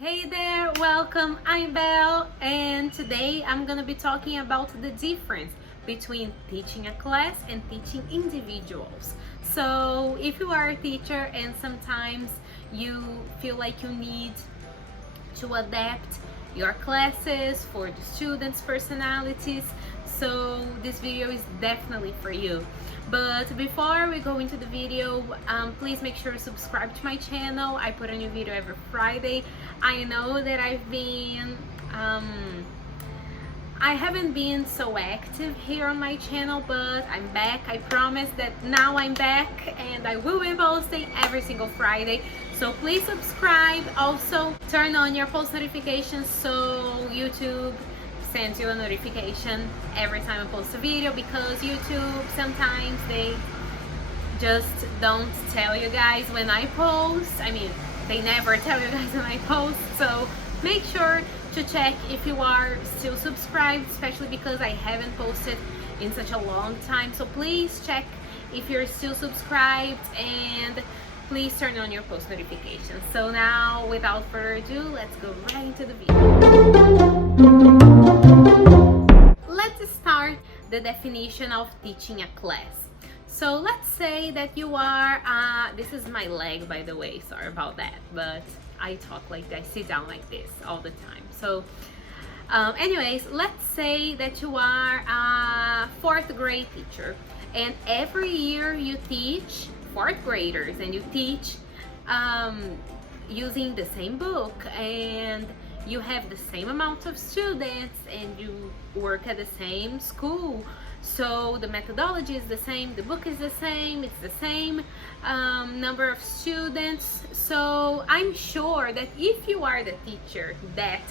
Hey there, welcome. I'm Belle, and today I'm gonna be talking about the difference between teaching a class and teaching individuals. So, if you are a teacher and sometimes you feel like you need to adapt your classes for the students' personalities, so this video is definitely for you. But before we go into the video, please make sure to subscribe to my channel. I put a new video every Friday. I know that I haven't been so active here on my channel, but I'm back. I promise that now I'm back and I will be posting every single Friday. So please subscribe. Also turn on your post notifications so YouTube sends you a notification every time I post a video, because YouTube sometimes they just don't tell you guys when I post. I mean, they never tell you guys when I post. So make sure to check if you are still subscribed, especially because I haven't posted in such a long time. So please check if you're still subscribed and please turn on your post notifications. So now, without further ado, let's go right into the video. Let's start the definition of teaching a class. So let's say that you are, this is my leg by the way, sorry about that, but I talk like that, I sit down like this all the time. So anyways, let's say that you are a fourth grade teacher and every year you teach fourth graders and you teach using the same book, and you have the same amount of students and you work at the same school. So the methodology is the same, the book is the same, it's the same number of students. So I'm sure that if you are the teacher, that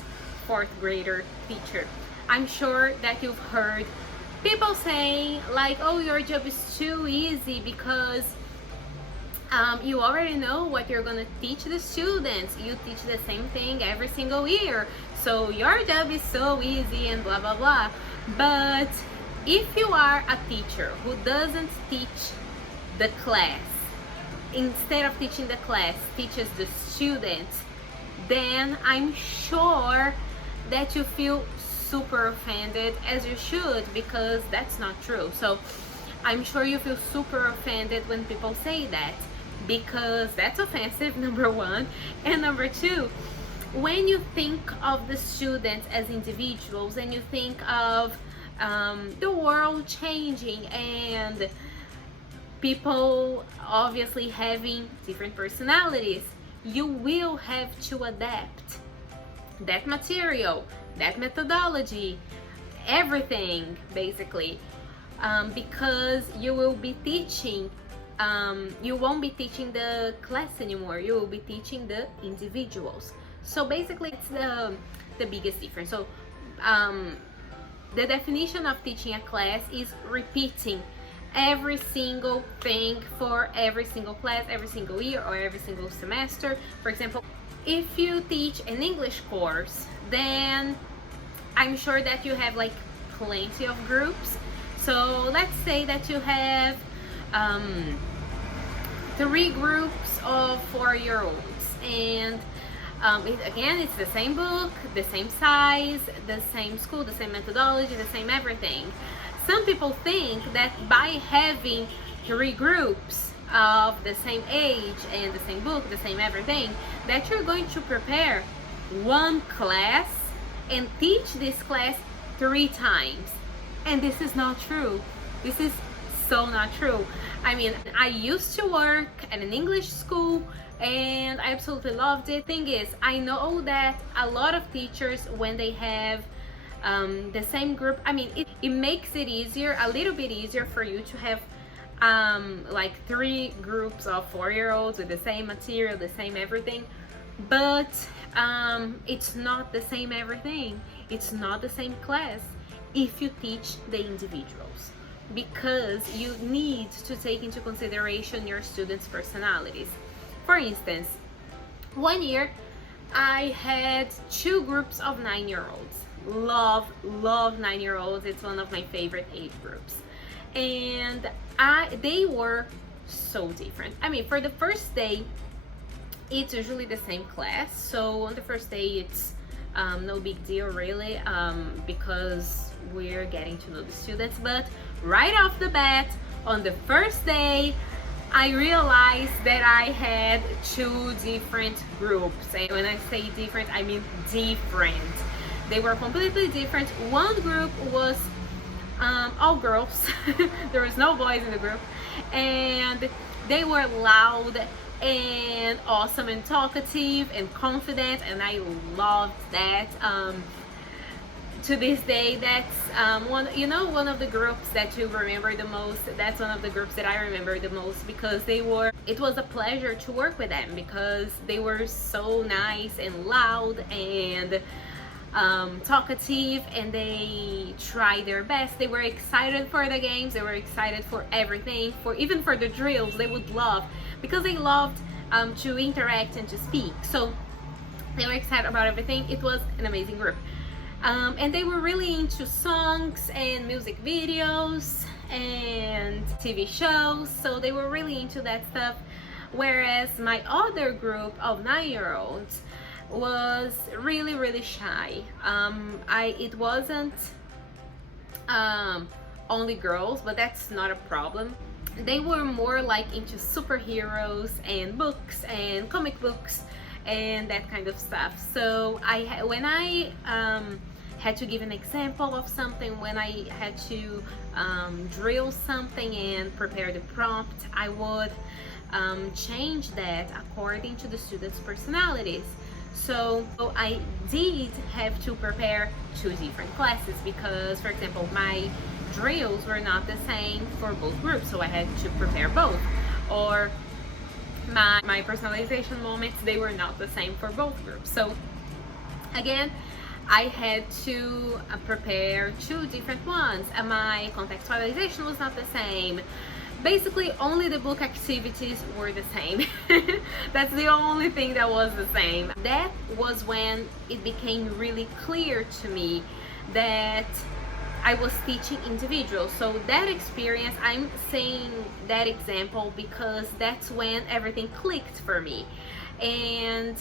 fourth grader teacher, I'm sure that you've heard people saying like, oh, your job is too easy because you already know what you're gonna teach the students. You teach the same thing every single year, so your job is so easy and blah blah blah. But if you are a teacher who doesn't teach the class, instead of teaching the class, teaches the students, then I'm sure that you feel super offended, as you should, because that's not true. So I'm sure you feel super offended when people say that, because that's offensive, number one. And number two, when you think of the students as individuals and you think of the world changing and people obviously having different personalities, you will have to adapt that material, that methodology, everything basically, because you will be teaching, you won't be teaching the class anymore, you will be teaching the individuals. So basically it's the biggest difference. So the definition of teaching a class is repeating every single thing for every single class, every single year, or every single semester. For example, if you teach an English course, then I'm sure that you have like plenty of groups. So let's say that you have 3 groups of 4-year-olds, and again, it's the same book, the same size, the same school, the same methodology, the same everything. Some people think that by having 3 groups of the same age and the same book, the same everything, that you're going to prepare one class and teach this class 3 times. And this is not true. This is so not true. I mean, I used to work at an English school and I absolutely loved it. Thing is, I know that a lot of teachers, when they have the same group, I mean, it makes it easier, a little bit easier for you to have like 3 groups of 4-year-olds with the same material, the same everything. But it's not the same everything. It's not the same class if you teach the individuals, because you need to take into consideration your students' personalities. For instance, one year I had 2 groups of 9-year-olds. Love 9-year-olds. It's one of my favorite age groups. And they were so different. I mean, for the first day, it's usually the same class. So on the first day, it's no big deal really, because we're getting to know the students. But right off the bat, on the first day, I realized that I had two different groups. And when I say different, I mean different. They were completely different. One group was all girls. There was no boys in the group, and they were loud and awesome and talkative and confident, and I loved that. To this day, that's one of the groups that you remember the most. That's one of the groups that I remember the most, because it was a pleasure to work with them, because they were so nice and loud and talkative, and they tried their best. They were excited for the games, they were excited for everything, even for the drills. They would love, because they loved to interact and to speak, so they were excited about everything. It was an amazing group. And they were really into songs and music videos and TV shows, so they were really into that stuff. Whereas my other group of 9-year-olds was really, really shy. It wasn't only girls, but that's not a problem. They were more like into superheroes and books and comic books and that kind of stuff. So when I had to give an example of something, when I had to drill something and prepare the prompt, I would change that according to the students' personalities. So I did have to prepare two different classes, because, for example, my drills were not the same for both groups, so I had to prepare both. Or my personalization moments, they were not the same for both groups. So again, I had to prepare two different ones. My contextualization was not the same. Basically, only the book activities were the same. That's the only thing that was the same. That was when it became really clear to me that I was teaching individuals. So that experience, I'm saying that example because that's when everything clicked for me. And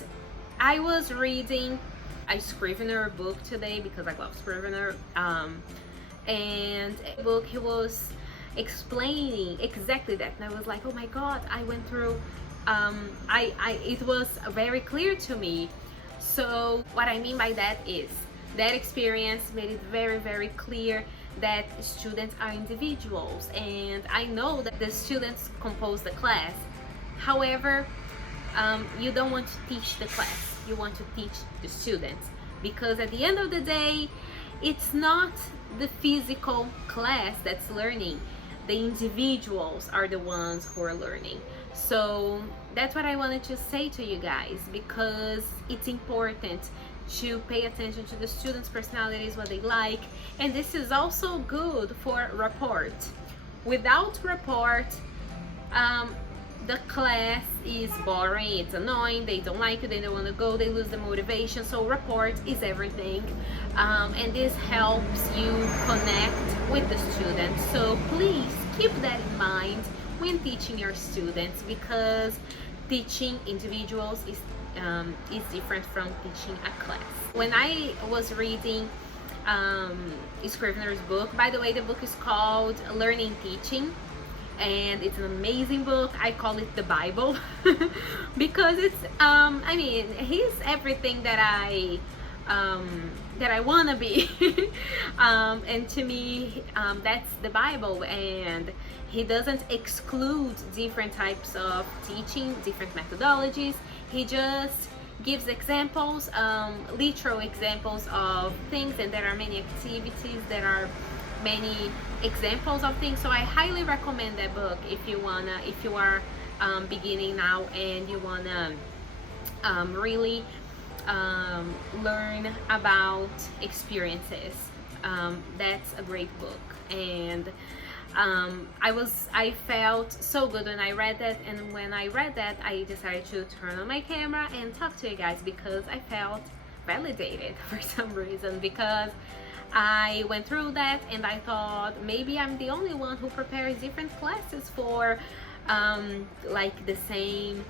I was reading a Scrivener book today, because I love Scrivener, and a book, he was explaining exactly that, and I was like, oh my god, I went through it was very clear to me. So what I mean by that is that experience made it very, very clear that students are individuals, and I know that the students compose the class. However, you don't want to teach the class, you want to teach the students, because at the end of the day, it's not the physical class that's learning, the individuals are the ones who are learning. So that's what I wanted to say to you guys, because it's important to pay attention to the students' personalities, what they like, and this is also good for rapport. Without rapport, the class is boring, it's annoying, they don't like it, they don't want to go, they lose the motivation. So rapport is everything, and this helps you connect with the students. So please keep that in mind when teaching your students, because teaching individuals is different from teaching a class. When I was reading Scrivener's book, by the way, the book is called Learning Teaching, and it's an amazing book. I call it the Bible because it's I mean, he's everything that I want to be. And to me, that's the Bible, and he doesn't exclude different types of teaching, different methodologies. He just gives examples, literal examples of things, and there are many activities, there are many examples of things. So I highly recommend that book if you are beginning now and you wanna really learn about experiences. That's a great book, and I felt so good when I read that, and when I read that, I decided to turn on my camera and talk to you guys, because I felt validated for some reason, because I went through that and I thought maybe I'm the only one who prepares different classes for like the same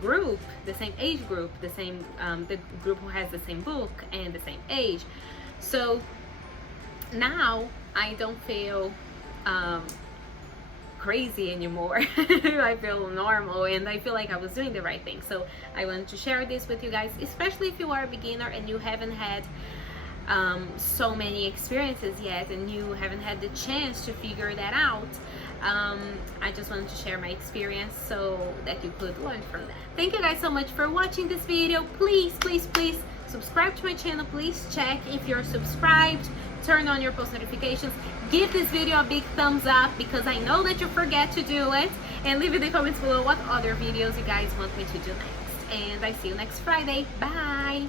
group, the same age group, the same the group who has the same book and the same age. So now I don't feel crazy anymore. I feel normal, and I feel like I was doing the right thing. So I wanted to share this with you guys, especially if you are a beginner and you haven't had so many experiences yet, and you haven't had the chance to figure that out. I just wanted to share my experience so that you could learn from that. Thank you guys so much for watching this video. Please subscribe to my channel. Please check if you're subscribed, turn on your post notifications, give this video a big thumbs up because I know that you forget to do it, and leave in the comments below what other videos you guys want me to do next. And I see you next Friday. Bye.